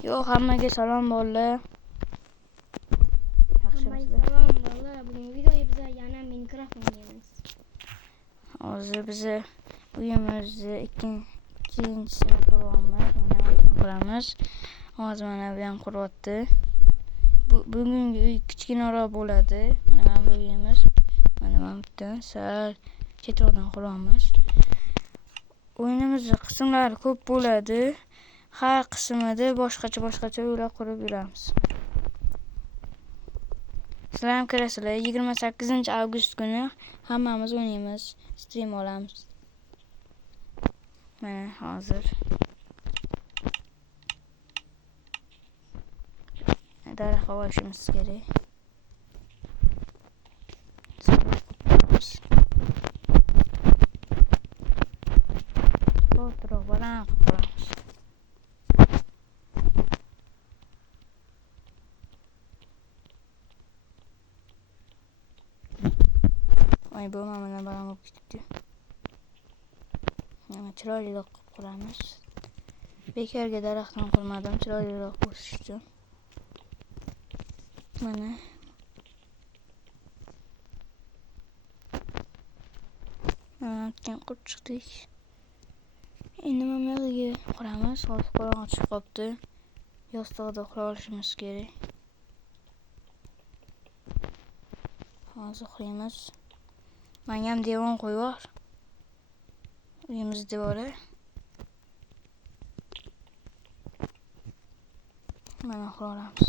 Yo'q, hammaga salom bolalar. Hammaga salom bolalar. Bugungi videoda biz yana Minecraft o'ynaymiz. Hozir biz uyimizni ikkinchisini quryapmiz. Mana quramiz. Hozir mana bu ham quryapti. Bugungi uy kichkinaroq bo'ladi. Mana bu uyimiz. Mana bu yerdan sal chetroqdan quryapmiz. O'yinimizning qismlari ko'p bo'ladi. Har qismida boshqacha uylar qurib yuramiz. Sizlar ham kirasizlar. 28-avgust kuni hammamiz o'ynaymiz. Stream olamiz. Mana hozir daraxtga olishimiz kerak. O'tirib baland qilib quramiz. Voy, bu mana baland bo'lib ketibdi. Mana chiroyliroq qilib quramiz. Bekorga daraxtdan qurmadim, chiroyliroq bo'lishi uchun. Mana qurib chiqdik. Endi mana bu yerga quramiz. Hozir qorong'i chiqib qolibdi. Yostig'ida uxlab olishimiz kerak. Hozir uxlaymiz. Menga ham devon qo'yib yubor. Uyimiz devori. Mana uxlab olamiz.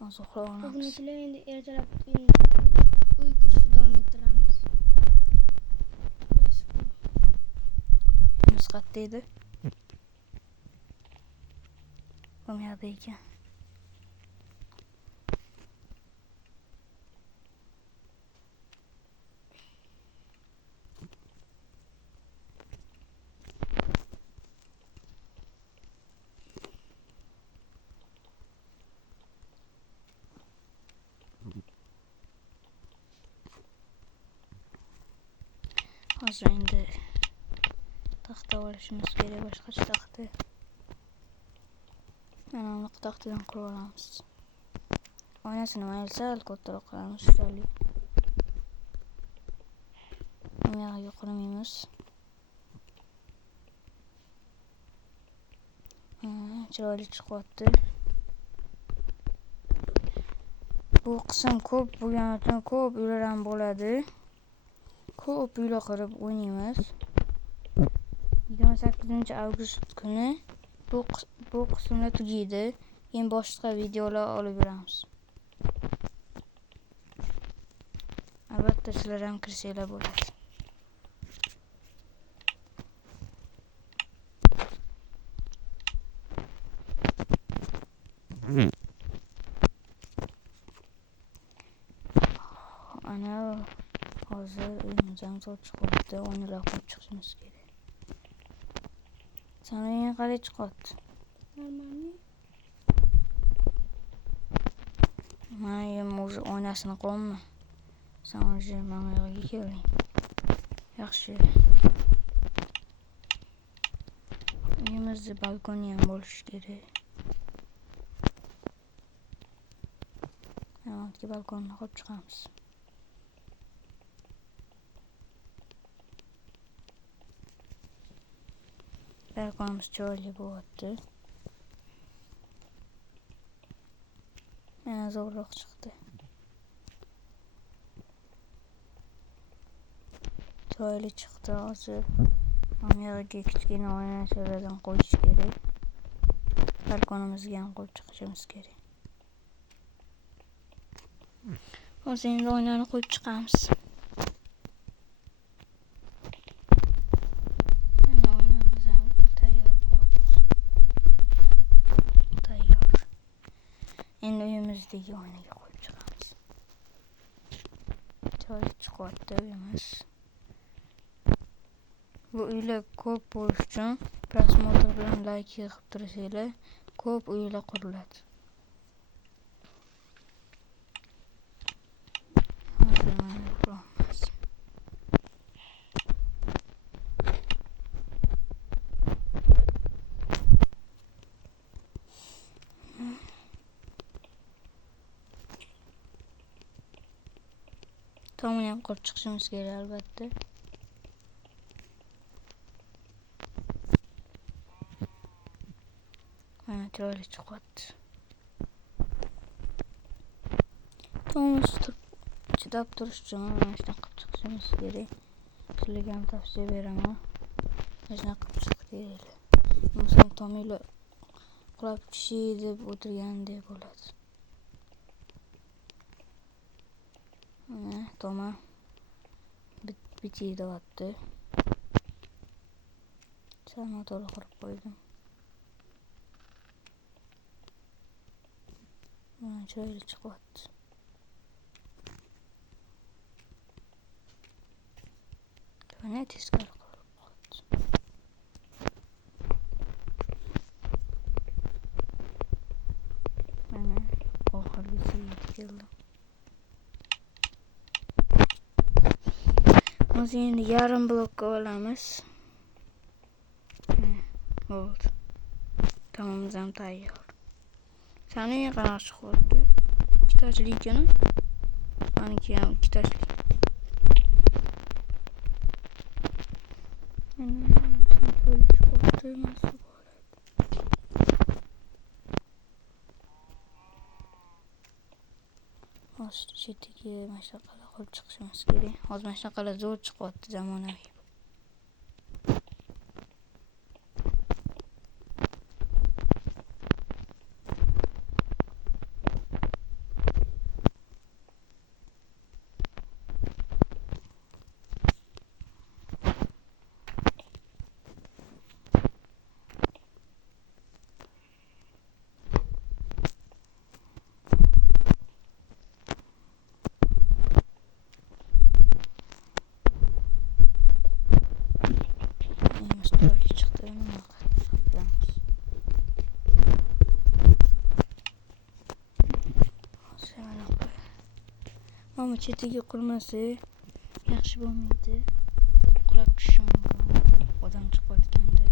Hozir uxlab olamiz. Bugungilar endi ertalab uy qurishni davom ettiramiz. Uyimiz qayerda edi? Bu yerda ekan. Hozir endi taxta olishimiz kerak, boshqacha taxta. Mana bu taxtadan qurib olamiz. Oynasini mayli sal kattaroq qilamiz, chiroyli. Bu yerga qurmaymiz. Chiroyli chiqyapti. Bu qism ko'p bo'lgani uchun ko'p uylar ham bo'ladi. Ko'p uylar qurib o'ynaymiz. 28-avgust kuni bu qismlar tugaydi. Keyin boshqa videolar olib yuramiz. Albatta sizlar ham kirsanglar bo'ladi. Ana hozir uyimizdan zo'r chiqyapti. O'yinlar qurib chiqishimiz kerak. Sana uying qalay chiqyapti? Normalmi? Men o'zi oynasini qo'yman. Sen o'zi mana yerga keling. Yaxshi. Uyimizda balkoni ham bo'lishi kerak. Mana balkonni qurib chiqamiz. Balkonimiz chiroyli bo'lyapti. Mana zo'rroq chiqdi. Chiroyli chiqdi hozir. Mana yerga kichkina oynachalardan qo'yish kerak. Balkonimizga ham qo'yib chiqishimiz kerak. Hozir endi oynani qo'yib chiqamiz. Endi uyimizdagi oynaga qo'yib chiqamiz. Chiroyli chiqyapti uyimiz. Bu uylar ko'p bo'lishi uchun prosmotr bilan like qilib tursanglar, ko'p uylar quriladi. Tomini ham qurib chiqishimiz kerak albatta. Mana chiroyli chiqyapti. Tomimiz chidab turish uchun mana shunday qilib chiqishimiz kerak. Sizlarga ham tavsiya beraman. Mana shunday qilib chiq deydi. Masalan, tomilar qulab tushiy deb o'tirgandek bo'ladi. Mana toma bitib deyapti. Sana to'g'ri qurib qo'ydim. Mana chiroyli chiqyapti. Mana teskari qilib qo'ydi. Mana oxirgisi yetib keldi. Hozir endi yarim blokka olamiz. Bo'ldi. Tomimiz ham tayyor. Sani qanaqa chiqyapti? Ikkitachlikmi? Meniki ham ikkitachlik. Hozir chetiga mana shunaqalar qilib chiqishimiz kerak. Hozir mana shunaqalar zo'r chiqyapti zamonaviy. Ama chetiga qurmasa yaxshi bo'lmaydi. Qulab tushishi mumkin. Odam chiqayotganda.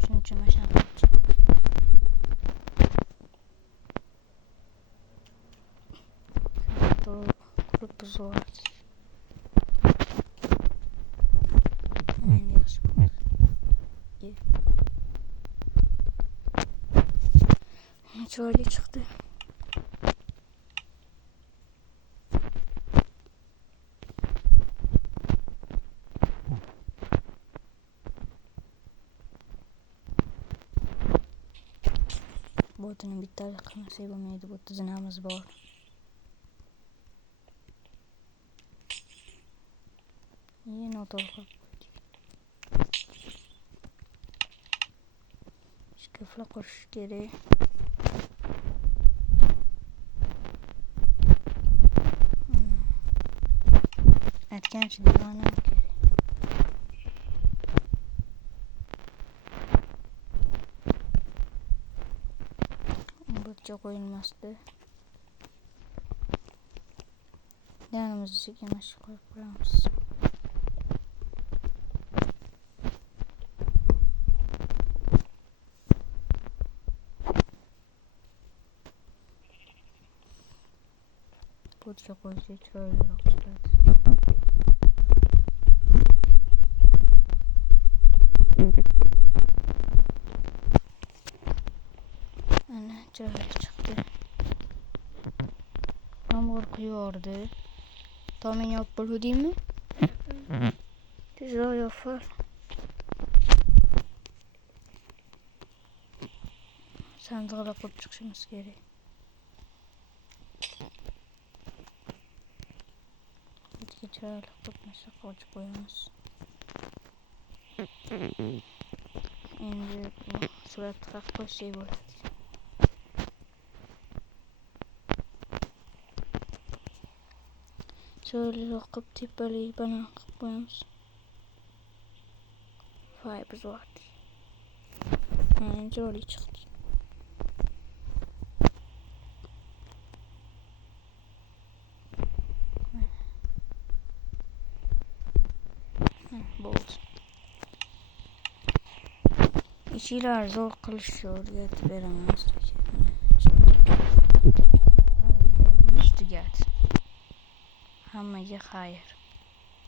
Shuning uchun mana shunday qurib buzyapti. Endi yaxshi bo'ldi. Chiroyli chiqdi. Botini bittalik qilmasak bo'lmaydi. Bu zinamiz bor. Noto'g'ri qilib qo'ydik. Shkaflar qurish kerak. Aytgancha divana kerak. Butcha qo'yilmasdi. Yanimizni sekinlashib qo'yib qo'yamiz. Butcha qo'ysa chiroyliroq chiqadi. Ana chiroyli chiqdi. Yomg'ir quyordi. Tomini olib bo'ludingmi? Tezroq yopar. Sandiqlar qurib chiqishimiz kerak. Bitga chiroyli qilib qo'yib qo'yamiz. Endi suratni qilib qo'ysak bo'ladi. Chiroyliroq qilib tepalik banan qilib qo'yamiz. Voy buzyapti. Chiroyli chiqdi. Bo'ldi. Ishlar zo'r qilishni o'rgatib beraman sizlarga. hammaga xayr.